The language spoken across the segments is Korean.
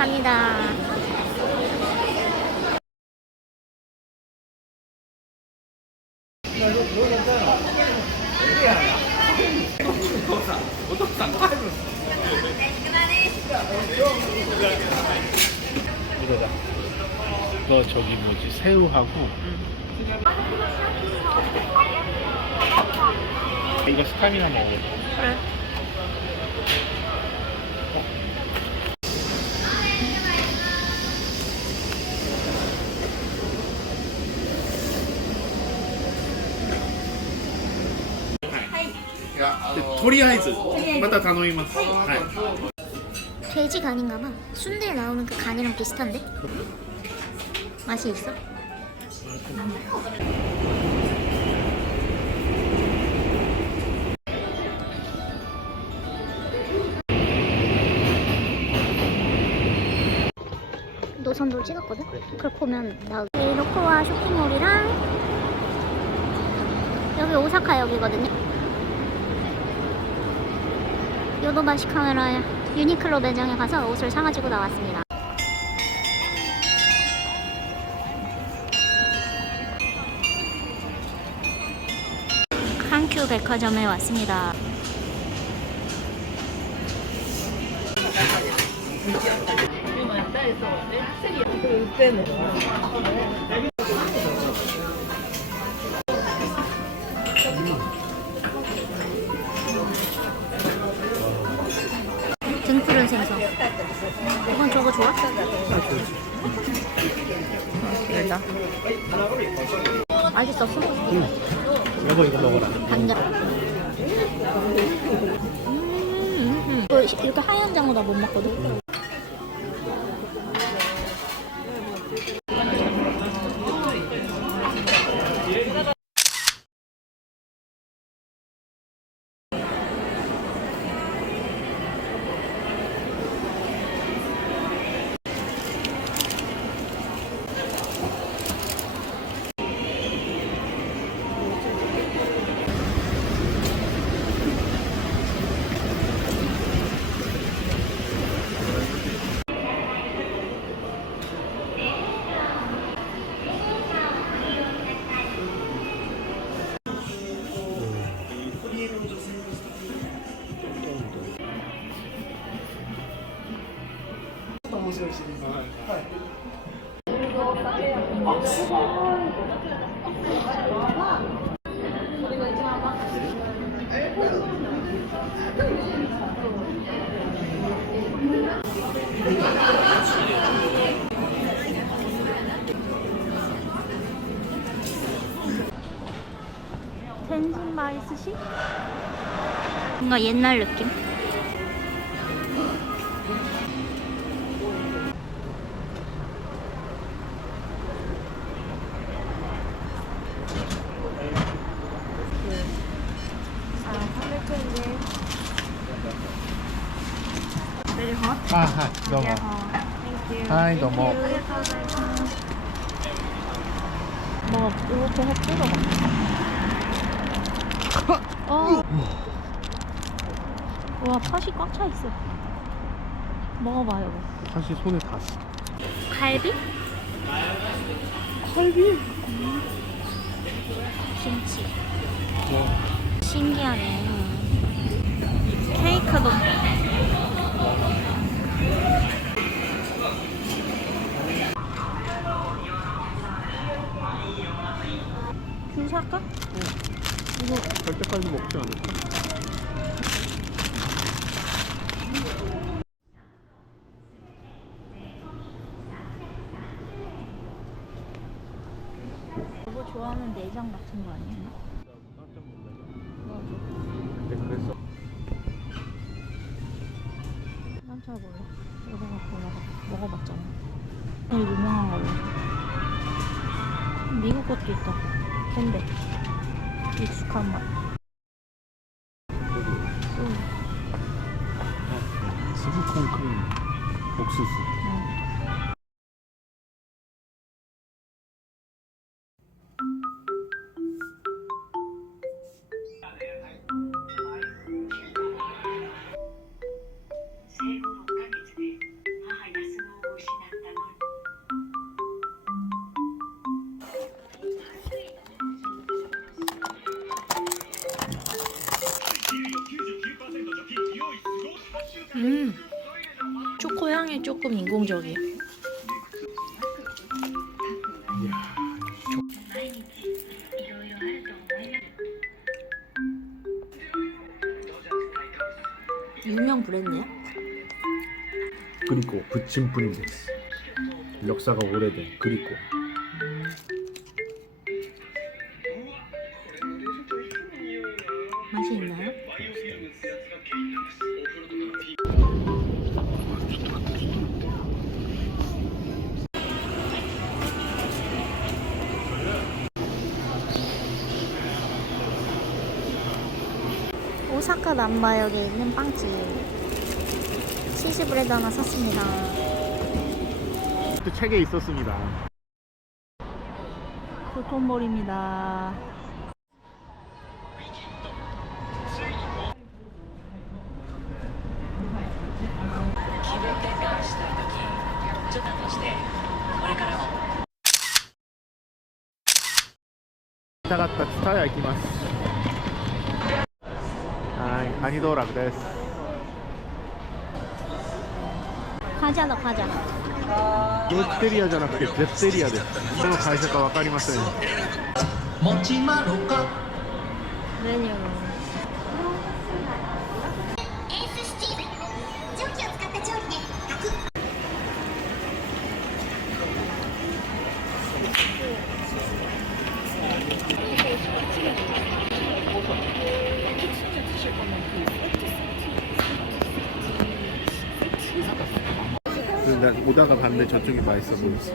갑니다. 이거다. 이거 저기 뭐지? 새우하고. 이거 스타미나 먹어. 그래. 토리아이즈. 맞다 다노이마스. 돼지 간인가봐. 순대에 나오는 그 간이랑 비슷한데? 맛이 있어? 노선도 찍었거든? 그걸 보면 나오고 로코와 쇼핑몰이랑 여기 오사카역이거든요. 요도바시 카메라 유니클로 매장에 가서 옷을 사가지고 나왔습니다. 한큐 백화점에 왔습니다. 등푸른 생선. 이건 저거 좋아? 일단 맛있었어? 여보 이거 먹어라. 간장. 이거 이렇게 하얀 장어 나 못 먹거든. 텐진 마이스시? 뭔가 옛날 느낌? 아하 너무. 하이 너무. 뭐 이렇게 해 찍어봐. 와 팥이 꽉 차 있어. 먹어봐 여보. 사실 손에 닿았어. 갈비? 갈비. 김치. 와. 신기하네. 케이크도. 귤 살까? 이거 갈 때까지 먹지 않을까? 여보 좋아하는 내장 같은 거 아니야? 깜짝 놀라서. 근데 그랬어. 난 잘 몰라. 여보가 먹어봤잖아. 제일 유명한 걸로. 미국 것도 있다. 캔데. 익숙한 맛. 스프콘 크림 옥수수.生後6ヶ月で母安野 초코 향이 조금 인공적이야. 유명 브랜드야? 그리고 부침뿐 데스. 역사가 오래된 그리고. 맛이 있나요? 오사카 남바역에 있는 빵집. 치즈브레드 하나 샀습니다. 또 책에 있었습니다. 도톤볼입니다. 이따갔다 스타야 이키마스. 아, 가니도楽です. 과자다, 과자. ロッテリアじゃなくてゼッテリアです。どの会社かわかりません。 메뉴. 나 오다가 봤는데 저쪽이 맛있어 보였어.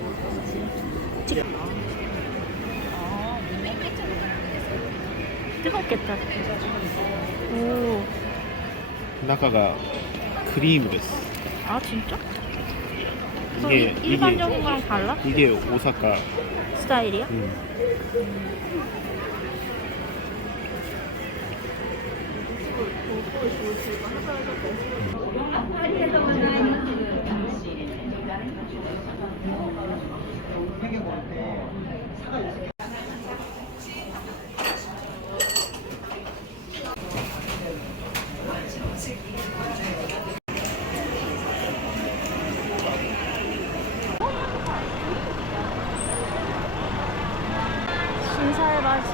뜨겁겠다. 오. 나가가 크림です. 아 진짜? 이게 일반적인 거랑 달라? 이게 오사카. 스타일이야? 신살바지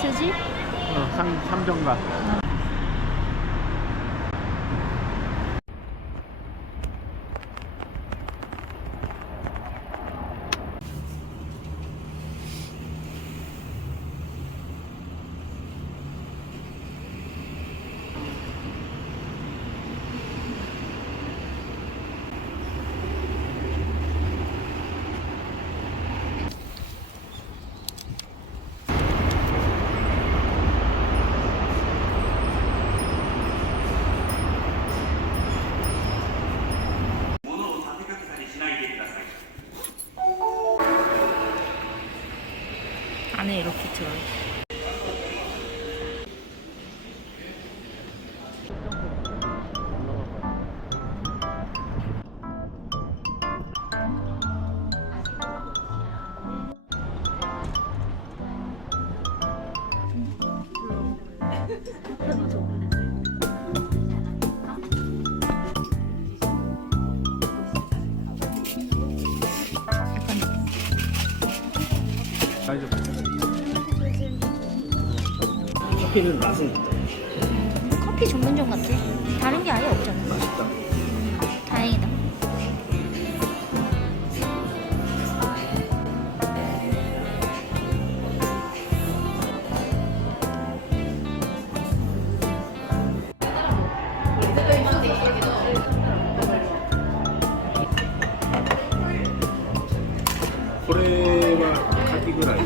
스지? 삼정가. 안에 이렇게 들어있어. 커피는 맛은 커피 전문점 같아. 다른 게 아예 없잖아. 맛있다. 다행이다. 고래와 가기ぐらい.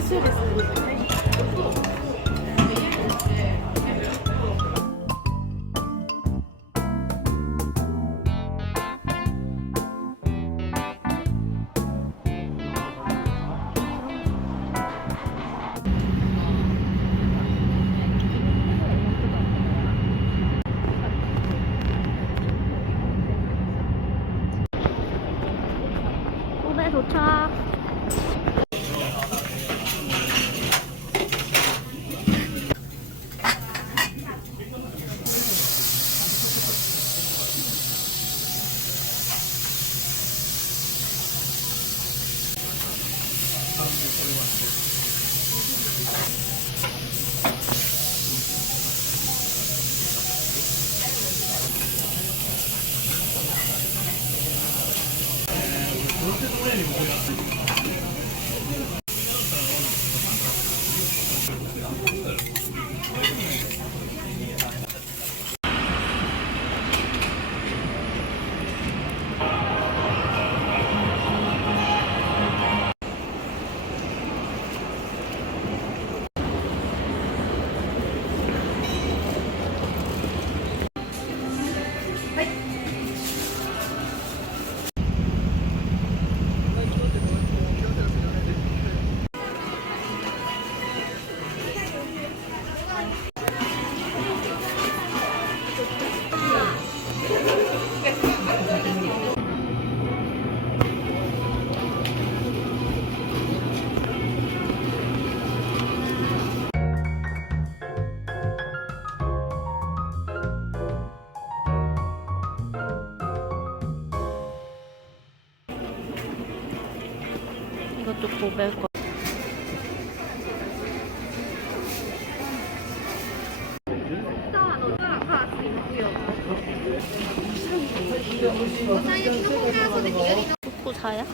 이것도 고벨 거. 초코사야?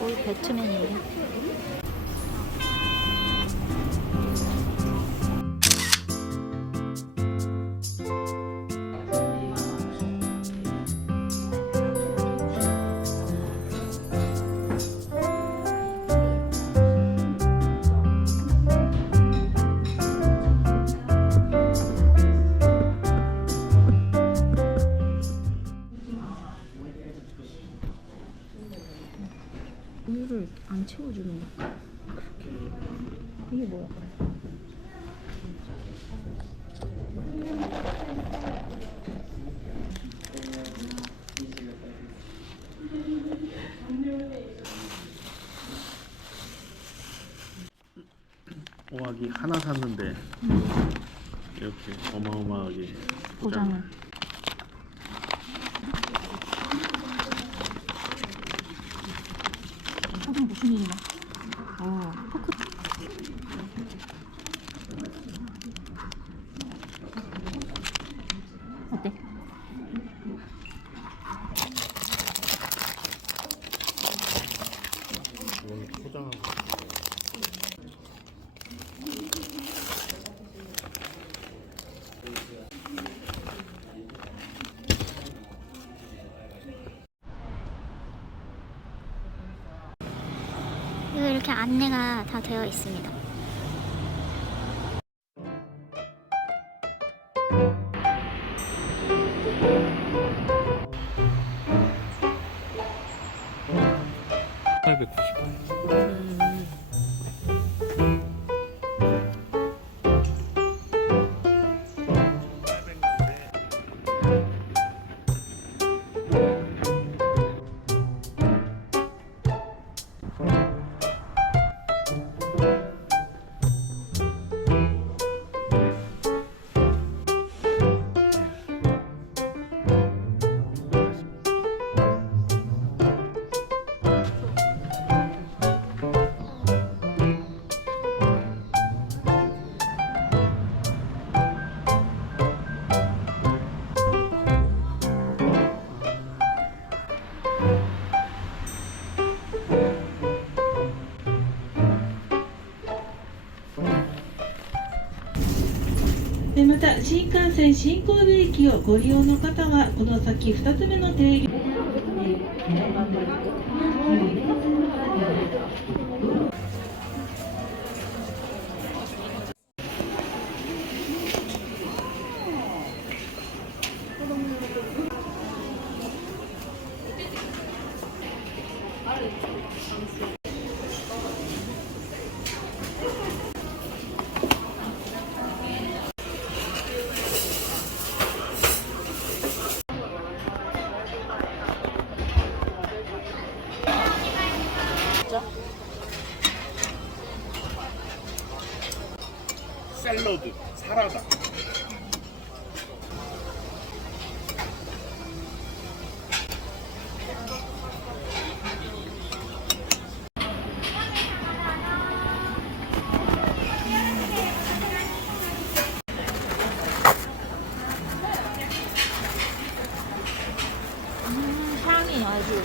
올 배트맨이네. 우유를 안 채워주는 거. 이게 뭐야? 오하기 하나 샀는데 이렇게 어마어마하게 포장을. 포장 무슨 일이야? 포크. 어때? 이건 포장하고 이거 이렇게 안내가 다 되어 있습니다.でまた新幹線新神戸駅をご利用の方はこの先2つ目の停留샐러드, 사라다. 향이 아주.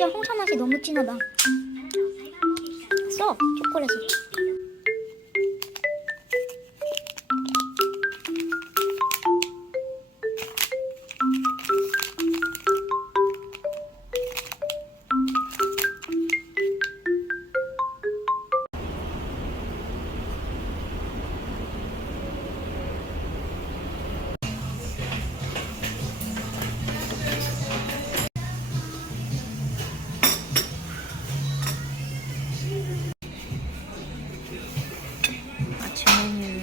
진짜 홍차 맛이 너무 진하다. 써 초콜릿이. 아침 메뉴.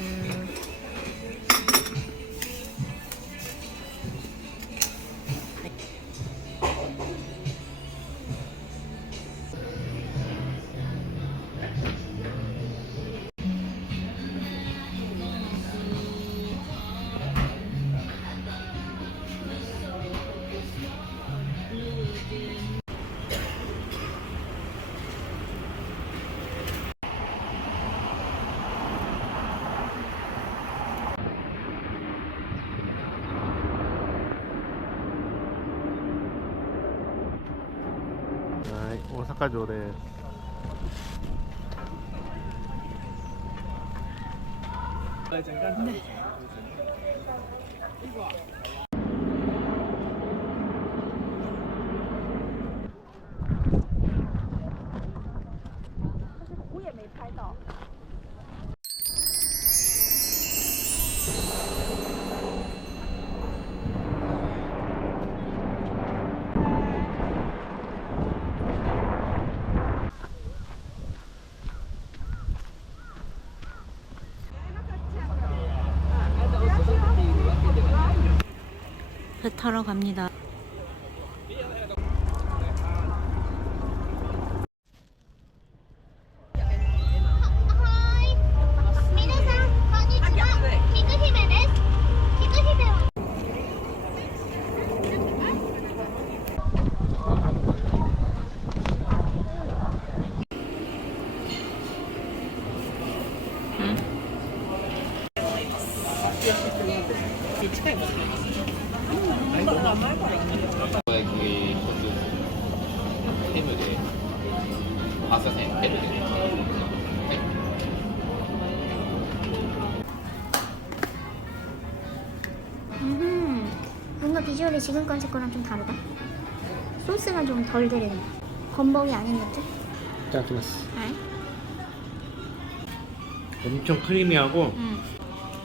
はい、大阪城です。배 타러 갑니다. 뭔가 비주얼이 지금까지 거랑 좀 다르다. 소스가 좀 덜 들은 건더기 아닌 느낌? 짜증났어. 네? 엄청 크리미하고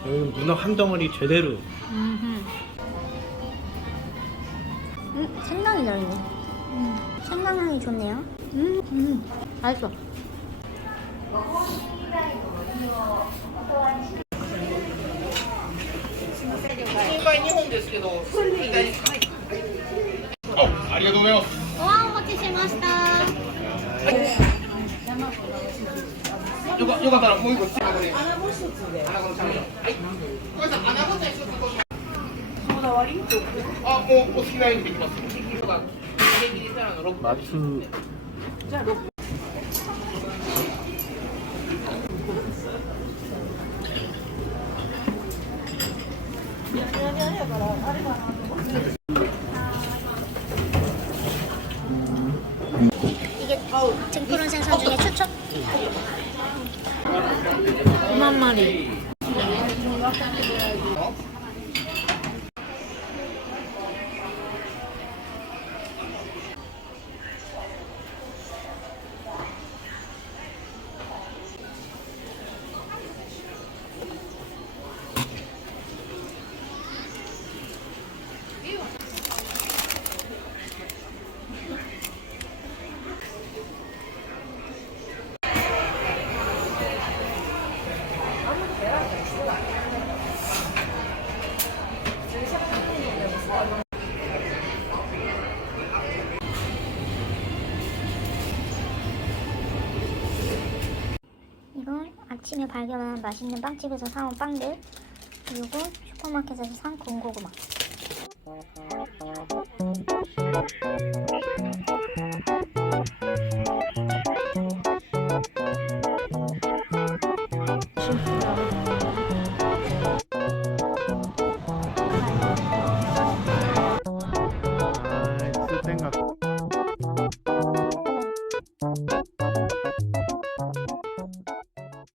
여기는 문어 한 덩어리 제대로. 생강이 들어있네. 생강 향이 좋네요. 맛있어. 와, 오마치しました. よかったらもう一個穴子で穴子一つで穴子のチャーシューはいごめんなさい穴子茶一つとソーダ割りあもうお好きなようにできますできるがケーキでしたら6 맛수. じゃあ6 이게 등푸른 생선 중에 추천? 5만 마리. 이건 아침에 발견한 맛있는 빵집에서 사온 빵들, 그리고 슈퍼마켓에서 산 군고구마. 아, 쓸 생각.